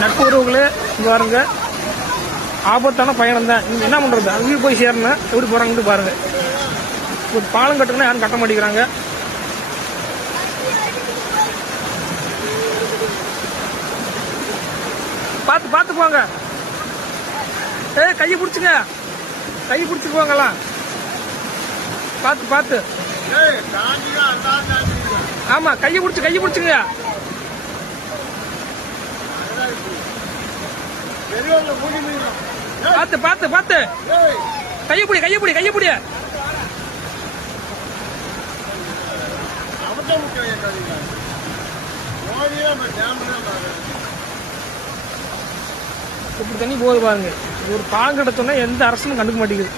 நட்பு உறவுகளே இங்க பாருங்க, ஆபத்தான பயணம் தான். நீங்க என்ன பண்றது, அங்கேயும் போய் சேரணும். எப்படி போறாங்கன்னு பாருங்க. ஒரு பாலம் கட்டணும்னா யாரும் கட்ட மாட்டேங்கிறாங்க. பார்த்து பார்த்து போங்க. கையை பிடிச்சுங்க, கையை பிடிச்சிட்டு போங்கலாம். பார்த்து பார்த்து. ஆமா, கையை பிடிச்சுங்க. பார்த்து பார்த்து பார்த்து. கையை பிடி. இப்படி தண்ணி போகுது பாருங்க. ஒரு பாலம் கட்ட சொன்னா எந்த அரசும் கண்டுக்க மாட்டேங்குது.